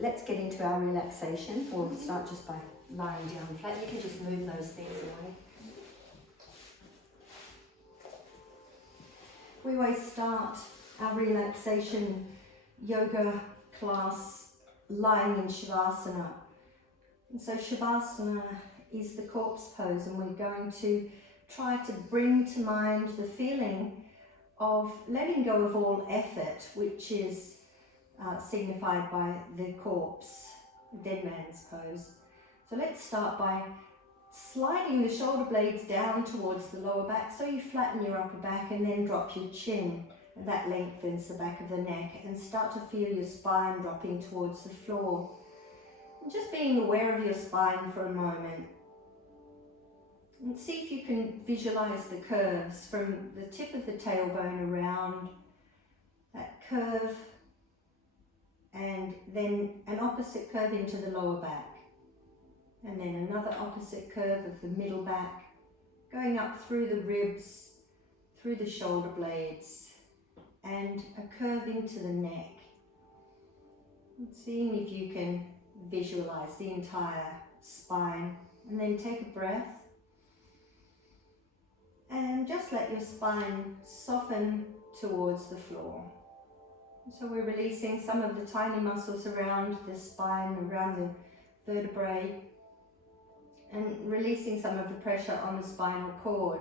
Let's get into our relaxation. We'll start just by lying down flat. You can just move those things away. We always start our relaxation yoga class lying in Shavasana. And so Shavasana is the corpse pose, and we're going to try to bring to mind the feeling of letting go of all effort, which is signified by the corpse, dead man's pose. So let's start by sliding the shoulder blades down towards the lower back so you flatten your upper back, and then drop your chin, and that lengthens the back of the neck, and start to feel your spine dropping towards the floor. And just being aware of your spine for a moment. And see if you can visualize the curves from the tip of the tailbone around, that curve, and then an opposite curve into the lower back. And then another opposite curve of the middle back, going up through the ribs, through the shoulder blades, and a curve into the neck. And seeing if you can visualize the entire spine. And then take a breath. And just let your spine soften towards the floor. So we're releasing some of the tiny muscles around the spine, around the vertebrae, and releasing some of the pressure on the spinal cord,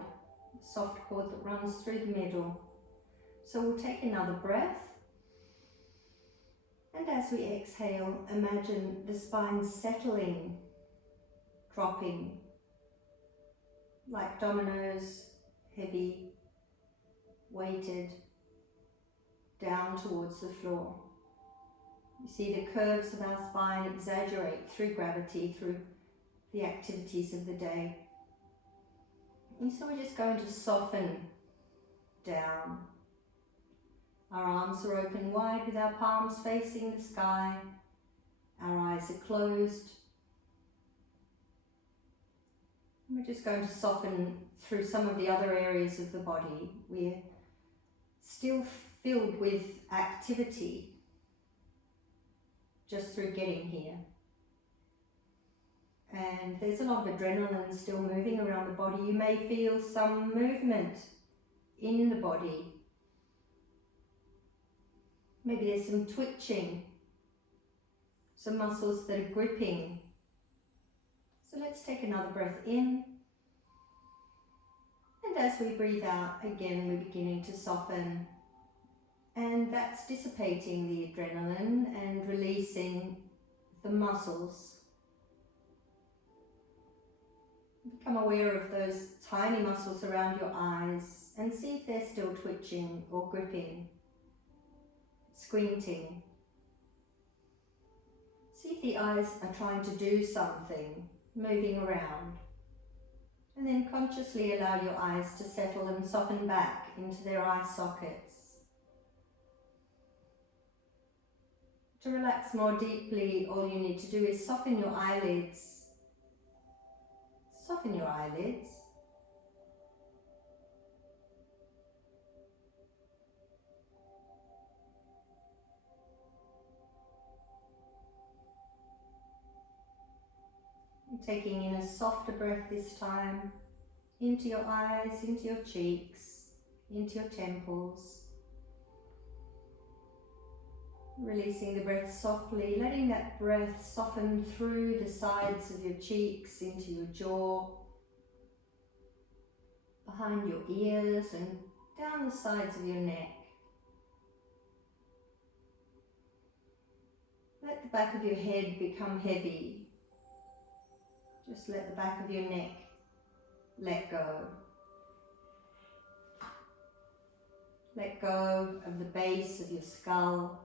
the soft cord that runs through the middle. So we'll take another breath. And as we exhale, imagine the spine settling, dropping, like dominoes, heavy, weighted, down towards the floor. You see the curves of our spine exaggerate through gravity, through the activities of the day. And so we're just going to soften down. Our arms are open wide with our palms facing the sky. Our eyes are closed. And we're just going to soften through some of the other areas of the body. We're still filled with activity just through getting here. And there's a lot of adrenaline still moving around the body. You may feel some movement in the body. Maybe there's some twitching, some muscles that are gripping. So let's take another breath in. And as we breathe out, again, we're beginning to soften. And that's dissipating the adrenaline and releasing the muscles. Become aware of those tiny muscles around your eyes and see if they're still twitching or gripping, squinting. See if the eyes are trying to do something, moving around. And then consciously allow your eyes to settle and soften back into their eye sockets. To relax more deeply, all you need to do is soften your eyelids. Soften your eyelids. Taking in a softer breath this time, into your eyes, into your cheeks, into your temples. Releasing the breath softly, letting that breath soften through the sides of your cheeks, into your jaw, behind your ears and down the sides of your neck. Let the back of your head become heavy. Just let the back of your neck let go. Let go of the base of your skull,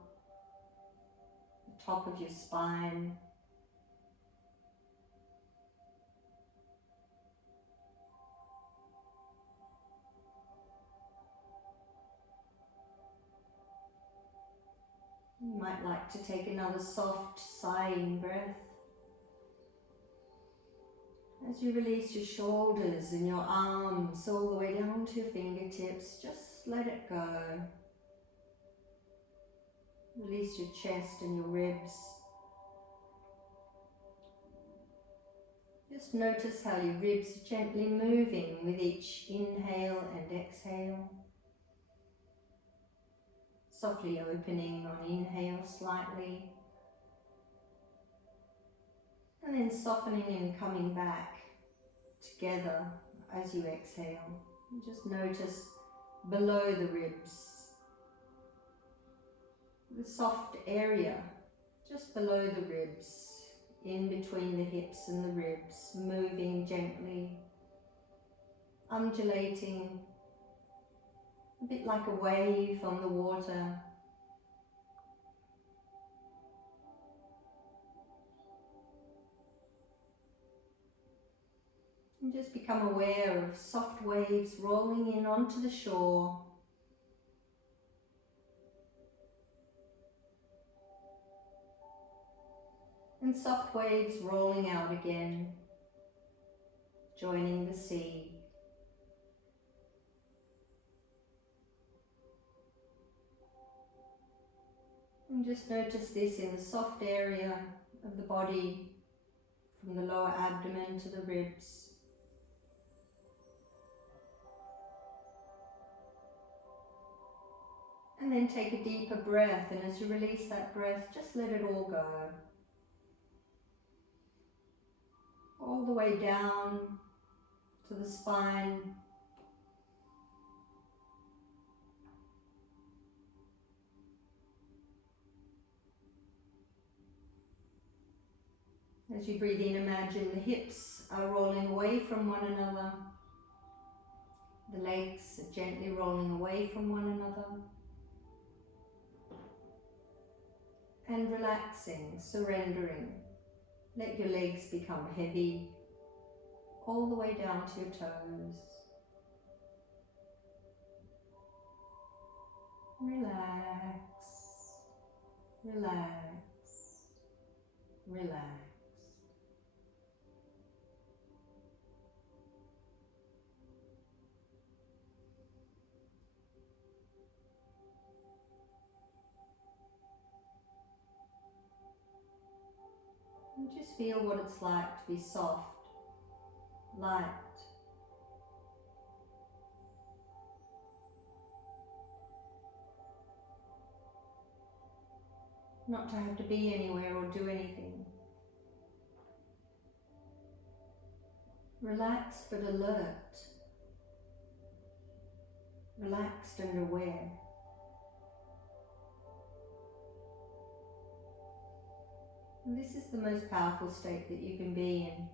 the top of your spine. You might like to take another soft sighing breath. As you release your shoulders and your arms all the way down to your fingertips, just let it go. Release your chest and your ribs. Just notice how your ribs are gently moving with each inhale and exhale. Softly opening on inhale slightly. And then softening and coming back together as you exhale. And just notice below the ribs, the soft area just below the ribs, in between the hips and the ribs, moving gently, undulating, a bit like a wave on the water. And just become aware of soft waves rolling in onto the shore. And soft waves rolling out again, joining the sea. And just notice this in the soft area of the body, from the lower abdomen to the ribs. And then take a deeper breath, and as you release that breath, just let it all go. All the way down to the spine. As you breathe in, imagine the hips are rolling away from one another. The legs are gently rolling away from one another. And relaxing, surrendering. Let your legs become heavy, all the way down to your toes. Relax, relax, relax. And just feel what it's like to be soft, light. Not to have to be anywhere or do anything. Relaxed but alert. Relaxed and aware. And this is the most powerful state that you can be in.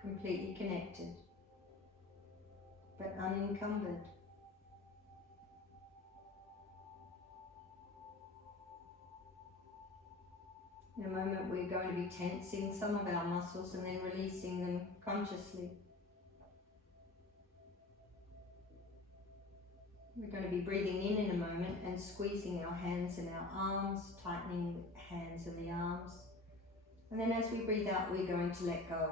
Completely connected, but unencumbered. In a moment we're going to be tensing some of our muscles and then releasing them consciously. We're going to be breathing in a moment and squeezing our hands and our arms, tightening the hands and the arms. And then as we breathe out, we're going to let go.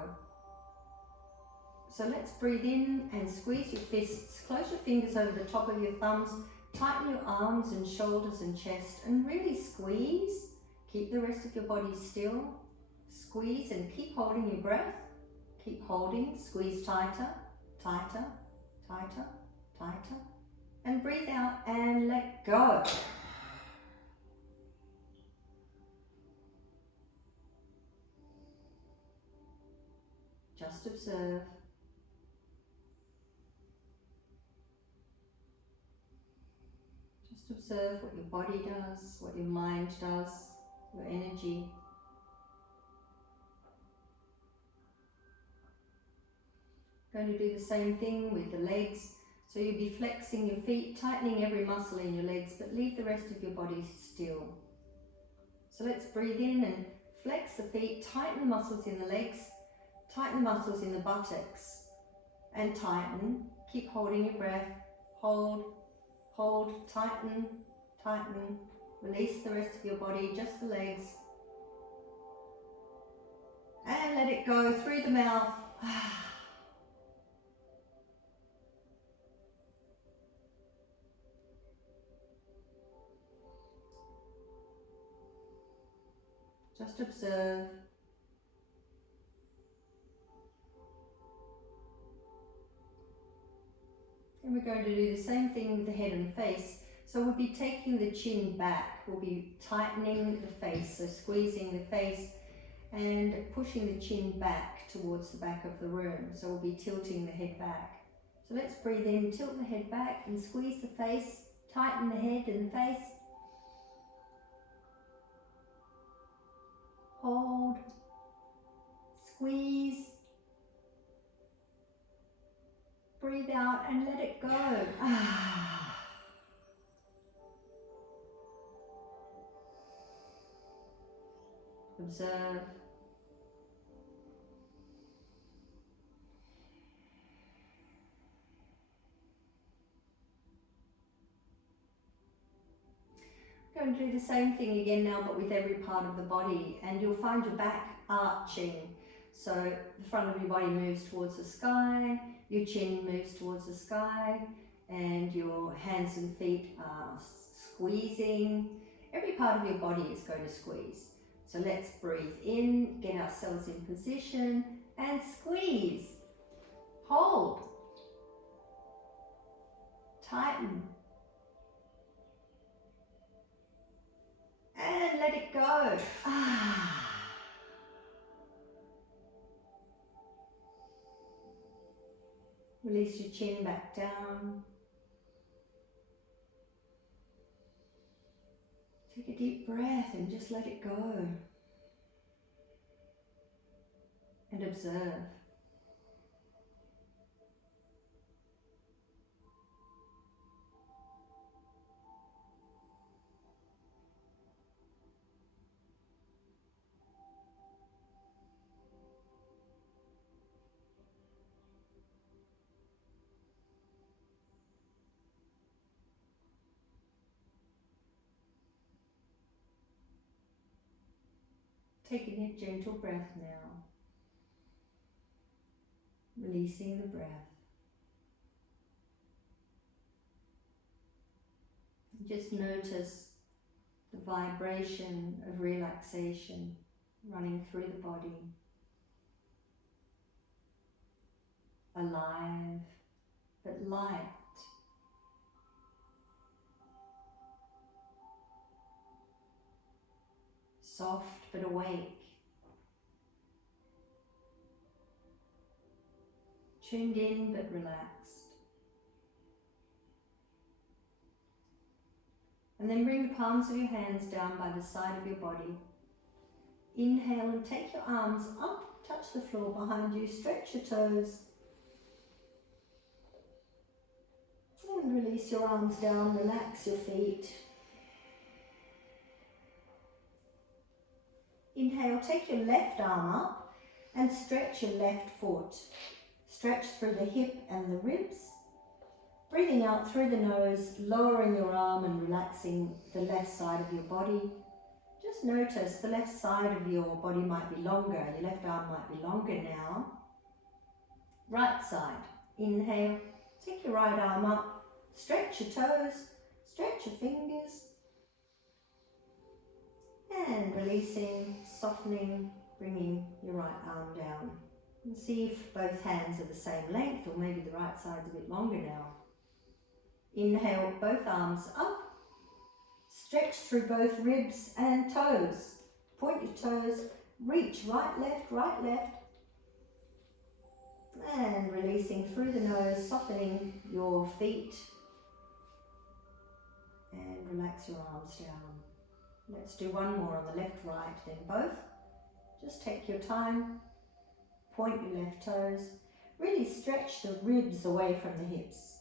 So let's breathe in and squeeze your fists, close your fingers over the top of your thumbs, tighten your arms and shoulders and chest, and really squeeze. Keep the rest of your body still. Squeeze and keep holding your breath. Keep holding, squeeze tighter, tighter, tighter, tighter. And breathe out and let go. Just observe. Just observe what your body does, what your mind does, your energy. Going to do the same thing with the legs. So you'll be flexing your feet, tightening every muscle in your legs, but leave the rest of your body still. So let's breathe in and flex the feet, tighten the muscles in the legs, tighten the muscles in the buttocks, and tighten. Keep holding your breath. Hold, hold, tighten, tighten. Release the rest of your body, just the legs. And let it go through the mouth. Just observe. And we're going to do the same thing with the head and face. So we'll be taking the chin back. We'll be tightening the face, so squeezing the face and pushing the chin back towards the back of the room. So we'll be tilting the head back. So let's breathe in, tilt the head back and squeeze the face, tighten the head and the face. Hold, squeeze, breathe out and let it go. Observe. Going to do the same thing again now, but with every part of the body, and you'll find your back arching. So the front of your body moves towards the sky, your chin moves towards the sky, and your hands and feet are squeezing. Every part of your body is going to squeeze. So let's breathe in, get ourselves in position, and squeeze. Hold. Tighten. And let it go. Release your chin back down. Take a deep breath and just let it go. And observe. Taking a gentle breath now, releasing the breath. Just notice the vibration of relaxation running through the body. Alive, but light. Soft but awake. Tuned in but relaxed. And then bring the palms of your hands down by the side of your body. Inhale and take your arms up, touch the floor behind you, stretch your toes. And release your arms down, relax your feet. Inhale, take your left arm up and stretch your left foot. Stretch through the hip and the ribs. Breathing out through the nose, lowering your arm and relaxing the left side of your body. Just notice the left side of your body might be longer. Your left arm might be longer now. Right side. Inhale, take your right arm up, stretch your toes, stretch your fingers. And releasing, softening, bringing your right arm down. And see if both hands are the same length, or maybe the right side's a bit longer now. Inhale, both arms up. Stretch through both ribs and toes. Point your toes, reach right, left. And releasing through the nose, softening your feet. And relax your arms down. Let's do one more on the left, right, then both. Just take your time, point your left toes, really stretch the ribs away from the hips.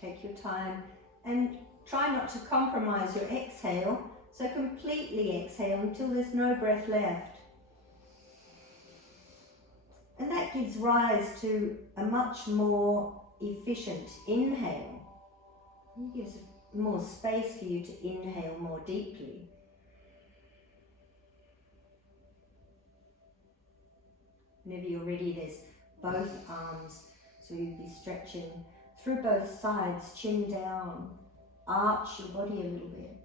Take your time and try not to compromise your exhale, so completely exhale until there's no breath left. And that gives rise to a much more efficient inhale. It gives more space for you to inhale more deeply. Whenever you're ready, there's both arms So you'll be stretching through both sides, chin down, arch your body a little bit.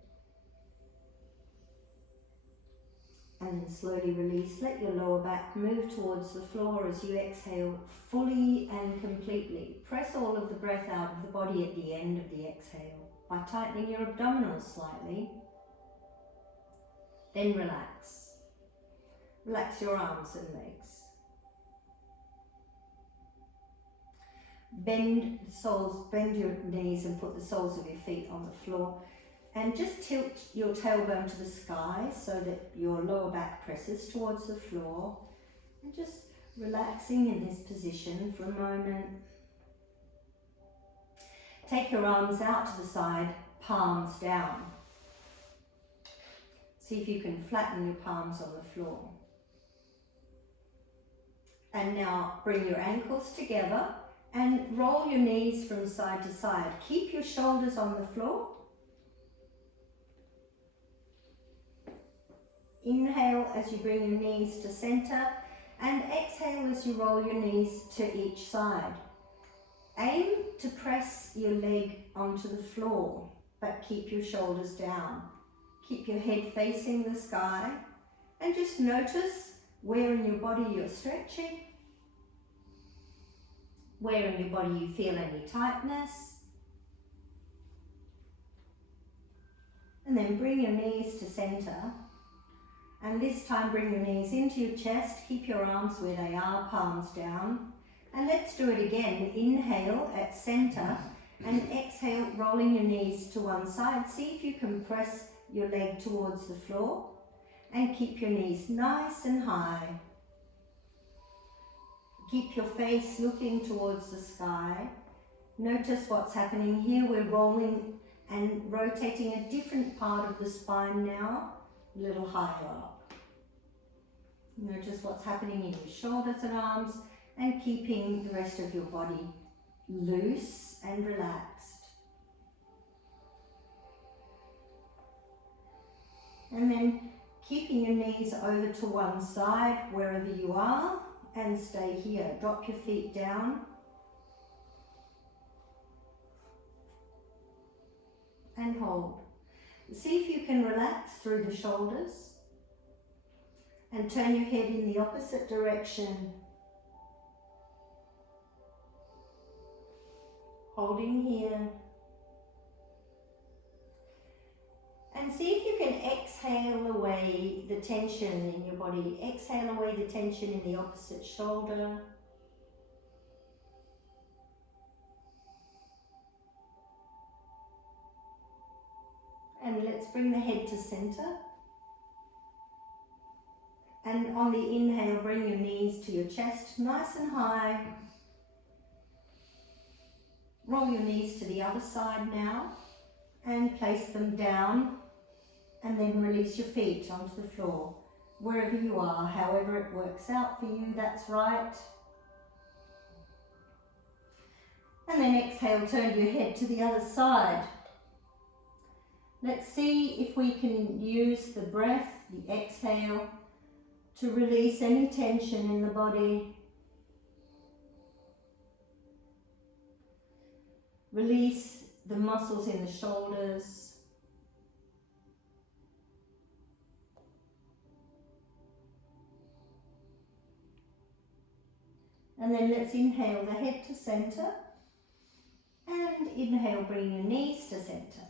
And then slowly release, let your lower back move towards the floor as you exhale fully and completely. Press all of the breath out of the body at the end of the exhale by tightening your abdominals slightly. Then relax. Relax your arms and legs. Bend your knees and put the soles of your feet on the floor. And just tilt your tailbone to the sky so that your lower back presses towards the floor. And just relaxing in this position for a moment. Take your arms out to the side, palms down. See if you can flatten your palms on the floor. And now bring your ankles together and roll your knees from side to side. Keep your shoulders on the floor. Inhale as you bring your knees to center and exhale as you roll your knees to each side. Aim to press your leg onto the floor, but keep your shoulders down. Keep your head facing the sky and just notice where in your body you're stretching, where in your body you feel any tightness. And then bring your knees to center. And this time bring your knees into your chest, keep your arms where they are, palms down. And let's do it again. Inhale at center and exhale, rolling your knees to one side. See if you can press your leg towards the floor and keep your knees nice and high. Keep your face looking towards the sky. Notice what's happening here. We're rolling and rotating a different part of the spine now, a little higher up. Notice what's happening in your shoulders and arms and keeping the rest of your body loose and relaxed. And then keeping your knees over to one side wherever you are and stay here. Drop your feet down and hold. See if you can relax through the shoulders and turn your head in the opposite direction. Holding here. And see if you can exhale away the tension in your body. Exhale away the tension in the opposite shoulder. And let's bring the head to center. And on the inhale, bring your knees to your chest, nice and high. Roll your knees to the other side now and place them down. And then release your feet onto the floor, wherever you are, however it works out for you, that's right. And then exhale, turn your head to the other side. Let's see if we can use the breath, the exhale, to release any tension in the body. Release the muscles in the shoulders. And then let's inhale the head to center. And inhale, bring your knees to center.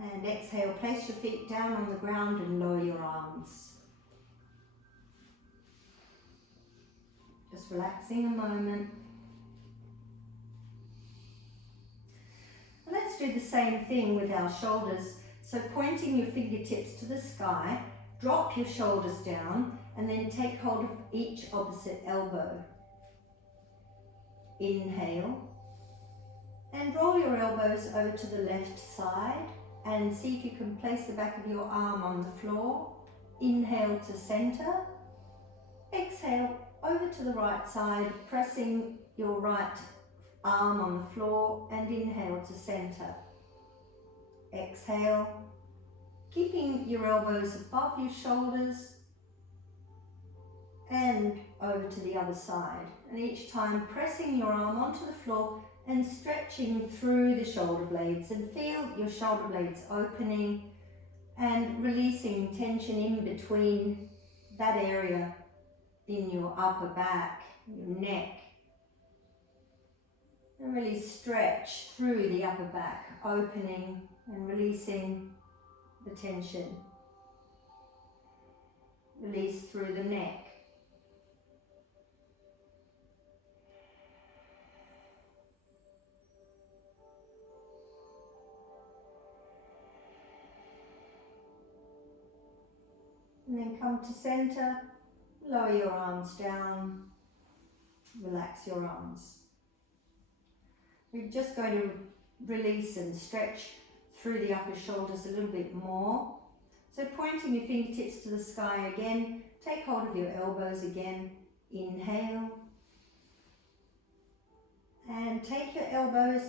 And exhale, place your feet down on the ground and lower your arms. Just relaxing a moment. Let's do the same thing with our shoulders. So pointing your fingertips to the sky, drop your shoulders down and then take hold of each opposite elbow. Inhale and roll your elbows over to the left side and see if you can place the back of your arm on the floor. Inhale to center. Exhale over to the right side, pressing your right arm on the floor and inhale to center. Exhale, keeping your elbows above your shoulders and over to the other side. And each time pressing your arm onto the floor and stretching through the shoulder blades, and feel your shoulder blades opening and releasing tension in between that area in your upper back, your neck. And really stretch through the upper back, opening and releasing the tension. Release through the neck. And then come to center, lower your arms down, relax your arms. We're just going to release and stretch through the upper shoulders a little bit more. So pointing your fingertips to the sky again, take hold of your elbows again, inhale. And take your elbows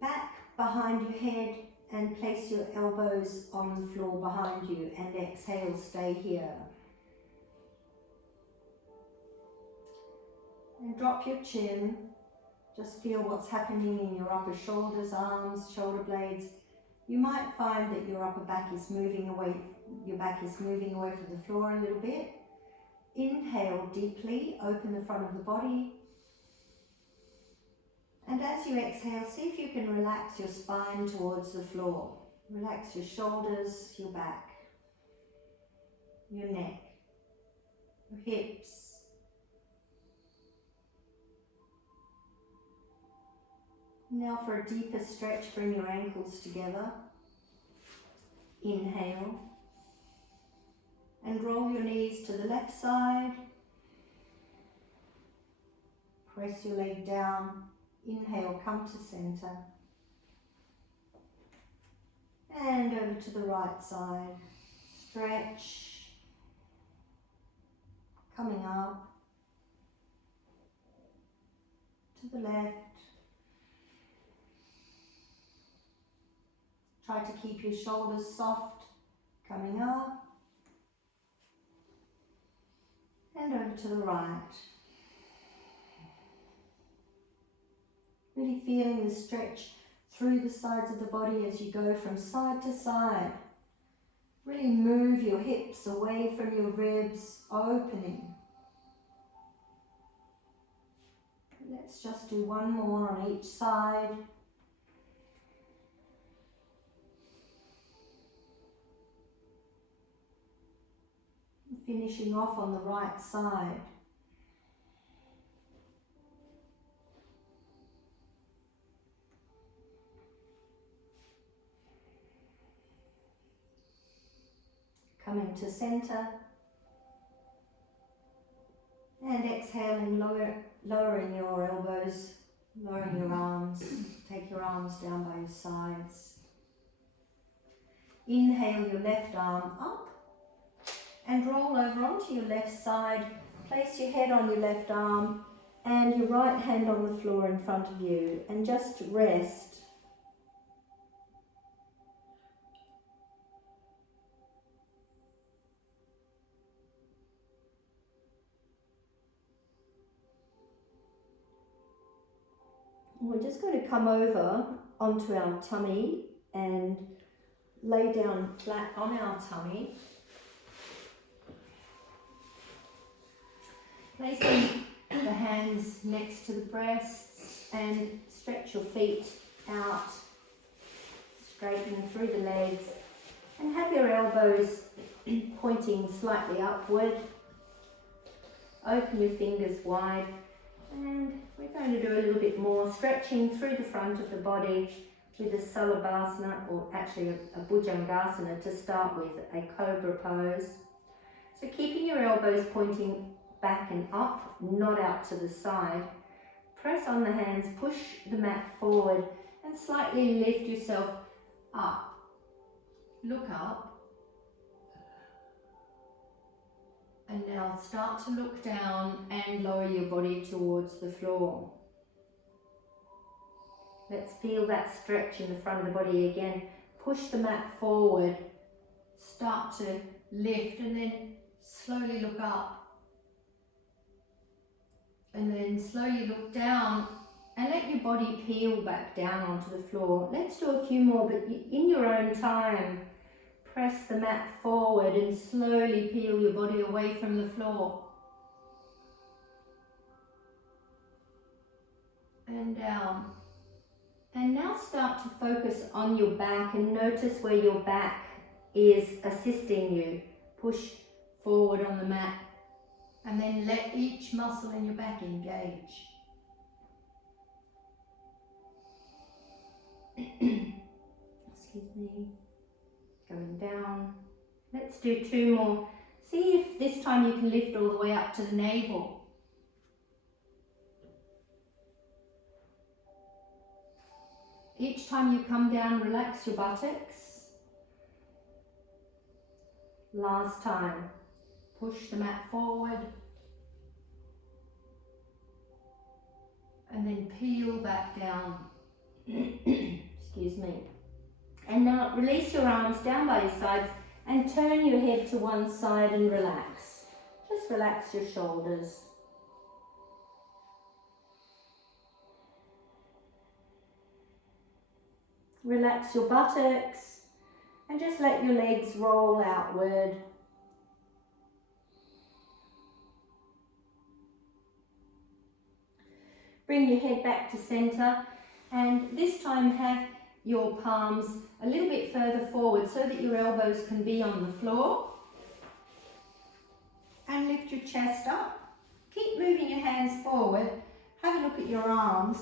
back behind your head and place your elbows on the floor behind you, and exhale, stay here. And drop your chin. Just feel what's happening in your upper shoulders, arms, shoulder blades. You might find that your upper back is moving away, your back is moving away from the floor a little bit. Inhale deeply, open the front of the body. And as you exhale, see if you can relax your spine towards the floor. Relax your shoulders, your back, your neck, your hips. Now for a deeper stretch, bring your ankles together. Inhale. And roll your knees to the left side. Press your leg down. Inhale, come to center. And over to the right side. Stretch. Coming up. To the left. Try to keep your shoulders soft, coming up, and over to the right. Really feeling the stretch through the sides of the body as you go from side to side. Really move your hips away from your ribs, opening. Let's just do one more on each side. Finishing off on the right side. Coming to center. And exhaling, lowering your elbows, lowering your arms. Take your arms down by your sides. Inhale your left arm up. And roll over onto your left side, place your head on your left arm and your right hand on the floor in front of you, and just rest. We're just going to come over onto our tummy and lay down flat on our tummy. Placing the hands next to the breasts and stretch your feet out, straightening through the legs, and have your elbows pointing slightly upward. Open your fingers wide, and we're going to do a little bit more stretching through the front of the body with a Salabhasana, or actually a Bhujangasana to start with, a cobra pose. So keeping your elbows pointing back and up, not out to the side. Press on the hands, push the mat forward and slightly lift yourself up. Look up. And now start to look down and lower your body towards the floor. Let's feel that stretch in the front of the body again. Push the mat forward. Start to lift and then slowly look up. And then slowly look down and let your body peel back down onto the floor. Let's do a few more, but in your own time. Press the mat forward and slowly peel your body away from the floor. And down. And now start to focus on your back and notice where your back is assisting you. Push forward on the mat and then let each muscle in your back engage. Excuse me. Going down. Let's do 2 more. See if this time you can lift all the way up to the navel. Each time you come down, relax your buttocks. Last time. Push the mat forward. And then peel back down. Excuse me. And now release your arms down by your sides and turn your head to one side and relax. Just relax your shoulders. Relax your buttocks and just let your legs roll outward. Bring your head back to center and this time have your palms a little bit further forward so that your elbows can be on the floor. And lift your chest up. Keep moving your hands forward. Have a look at your arms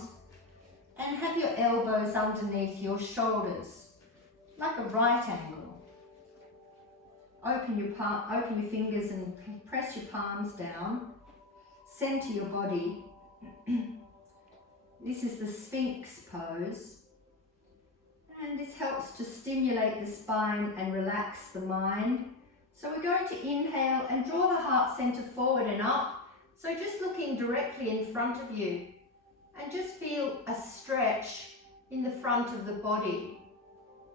and have your elbows underneath your shoulders, like a right angle. Open your fingers and press your palms down. Center your body. This is the Sphinx pose. And this helps to stimulate the spine and relax the mind. So we're going to inhale and draw the heart center forward and up. So just looking directly in front of you and just feel a stretch in the front of the body.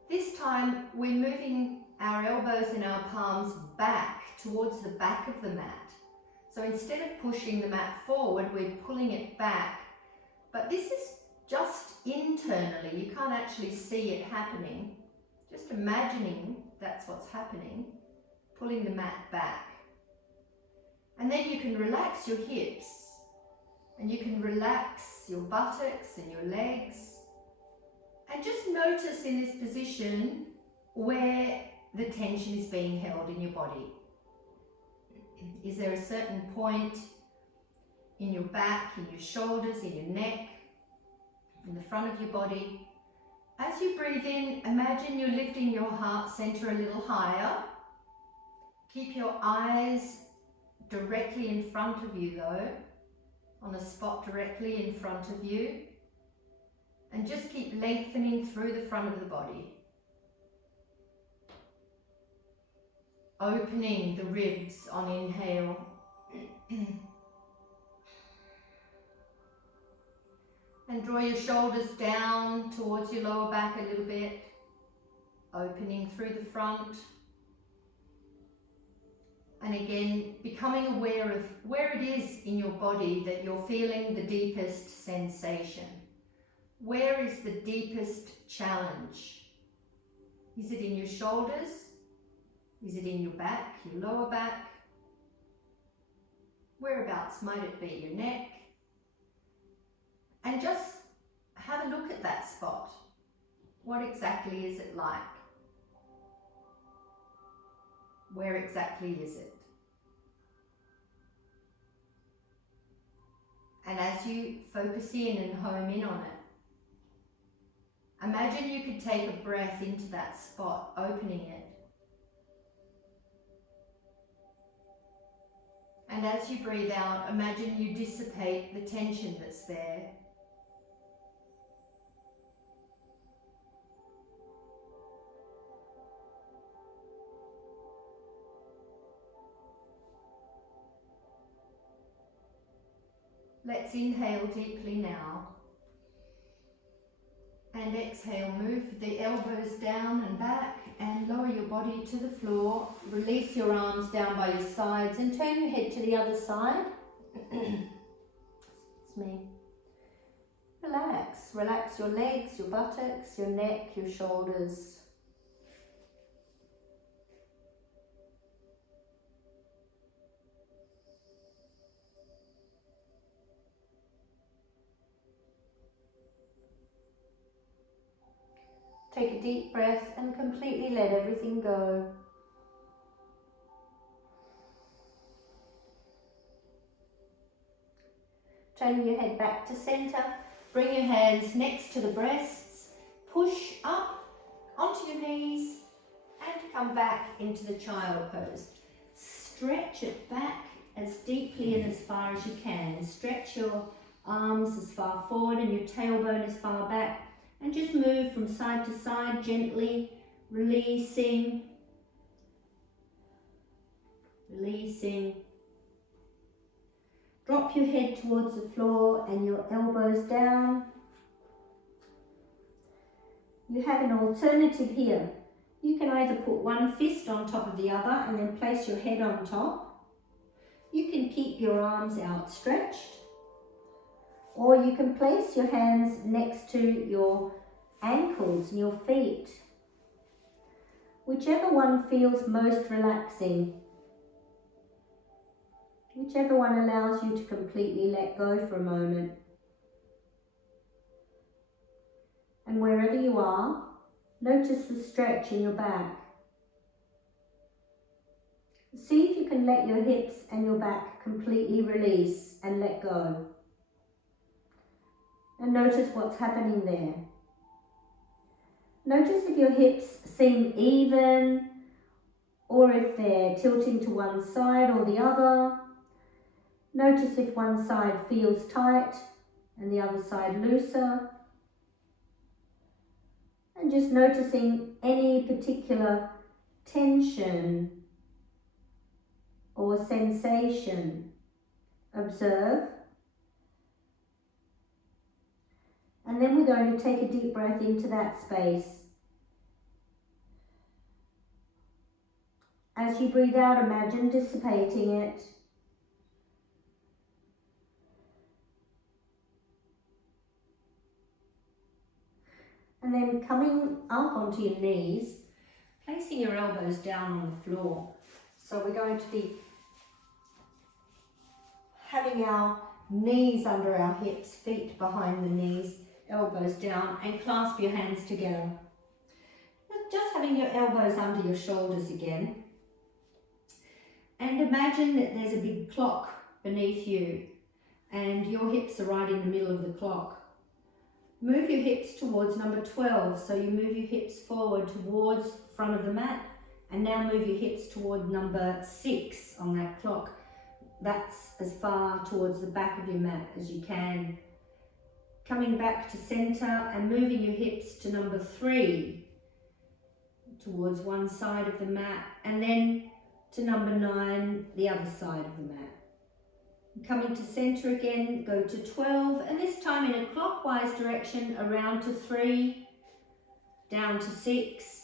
This time we're moving our elbows and our palms back towards the back of the mat. So instead of pushing the mat forward, we're pulling it back. But this is just internally, you can't actually see it happening. Just imagining that's what's happening, pulling the mat back. And then you can relax your hips and you can relax your buttocks and your legs. And just notice in this position where the tension is being held in your body. Is there a certain point in your back, in your shoulders, in your neck, in the front of your body? As you breathe in, imagine you're lifting your heart center a little higher. Keep your eyes directly in front of you though, on a spot directly in front of you. And just keep lengthening through the front of the body. Opening the ribs on inhale. And draw your shoulders down towards your lower back a little bit, opening through the front. And again, becoming aware of where it is in your body that you're feeling the deepest sensation. Where is the deepest challenge? Is it in your shoulders? Is it in your back, your lower back? Whereabouts might it be? Your neck? And just have a look at that spot. What exactly is it like? Where exactly is it? And as you focus in and home in on it, imagine you could take a breath into that spot, opening it. And as you breathe out, imagine you dissipate the tension that's there. Let's inhale deeply now. And exhale, move the elbows down and back and lower your body to the floor. Release your arms down by your sides and turn your head to the other side. It's me. Relax. Relax your legs, your buttocks, your neck, your shoulders. Take a deep breath and completely let everything go. Turning your head back to center, bring your hands next to the breasts, push up onto your knees and come back into the child pose. Stretch it back as deeply and as far as you can. Stretch your arms as far forward and your tailbone as far back, and just move from side to side gently, releasing, releasing. Drop your head towards the floor and your elbows down. You have an alternative here. You can either put one fist on top of the other and then place your head on top. You can keep your arms outstretched, or you can place your hands next to your ankles and your feet. Whichever one feels most relaxing. Whichever one allows you to completely let go for a moment. And wherever you are, notice the stretch in your back. See if you can let your hips and your back completely release and let go. And notice what's happening there. Notice if your hips seem even, or if they're tilting to one side or the other. Notice if one side feels tight and the other side looser. And just noticing any particular tension or sensation. Observe. And then we're going to take a deep breath into that space. As you breathe out, imagine dissipating it. And then coming up onto your knees, placing your elbows down on the floor. So we're going to be having our knees under our hips, feet behind the knees, elbows down, and clasp your hands together. Just having your elbows under your shoulders again. And imagine that there's a big clock beneath you and your hips are right in the middle of the clock. Move your hips towards number 12, so you move your hips forward towards the front of the mat, and now move your hips toward number 6 on that clock. That's as far towards the back of your mat as you can. Coming back to center and moving your hips to number 3 towards one side of the mat, and then to number 9, the other side of the mat. Coming to center again, go to 12, and this time in a clockwise direction, around to 3, down to 6,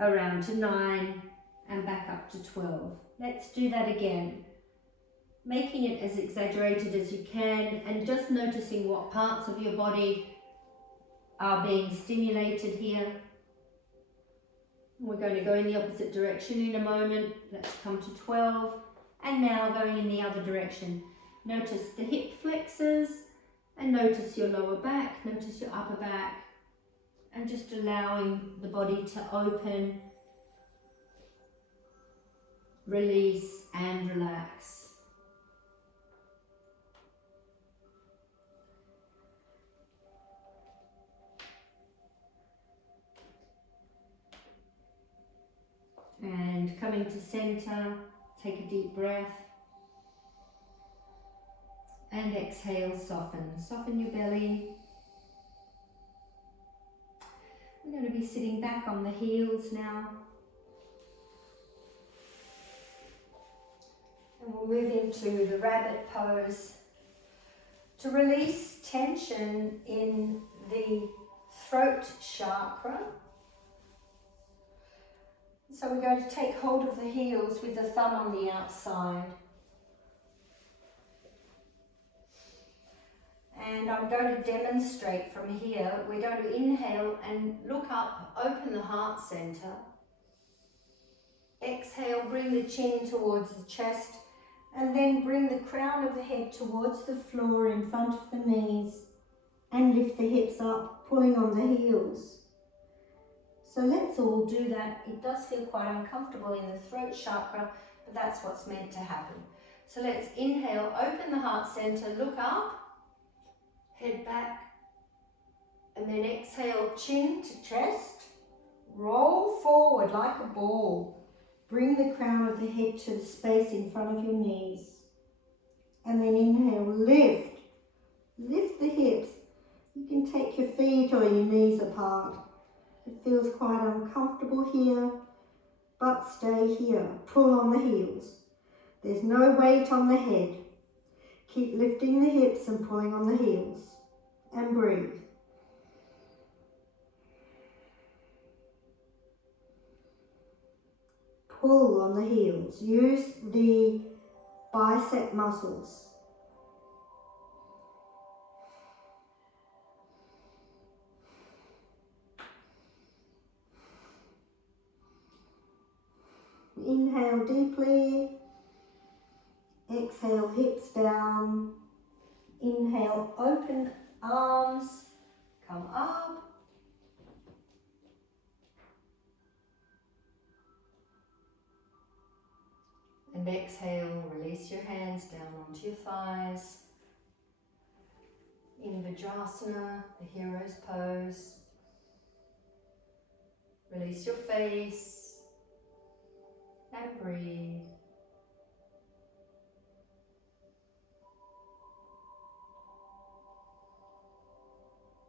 around to 9, and back up to 12. Let's do that again. Making it as exaggerated as you can, and just noticing what parts of your body are being stimulated here. We're going to go in the opposite direction in a moment. Let's come to 12. And now going in the other direction. Notice the hip flexors and notice your lower back, notice your upper back, and just allowing the body to open, release and relax. And coming to center, take a deep breath. And exhale, soften. Soften your belly. We're going to be sitting back on the heels now. And we'll move into the rabbit pose to release tension in the throat chakra. So we're going to take hold of the heels with the thumb on the outside. And I'm going to demonstrate from here. We're going to inhale and look up, open the heart center. Exhale, bring the chin towards the chest, and then bring the crown of the head towards the floor in front of the knees, and lift the hips up, pulling on the heels. So let's all do that. It does feel quite uncomfortable in the throat chakra, but that's what's meant to happen. So let's inhale, open the heart center, look up, head back, and then exhale, chin to chest, roll forward like a ball. Bring the crown of the head to the space in front of your knees. And then inhale, lift. Lift the hips. You can take your feet or your knees apart. It feels quite uncomfortable here, but stay here. Pull on the heels. There's no weight on the head. Keep lifting the hips and pulling on the heels. And breathe. Pull on the heels. Use the bicep muscles. Inhale deeply. Exhale, hips down. Inhale, open arms. Come up. And exhale, release your hands down onto your thighs. In Vajrasana, the hero's pose. Release your face and breathe.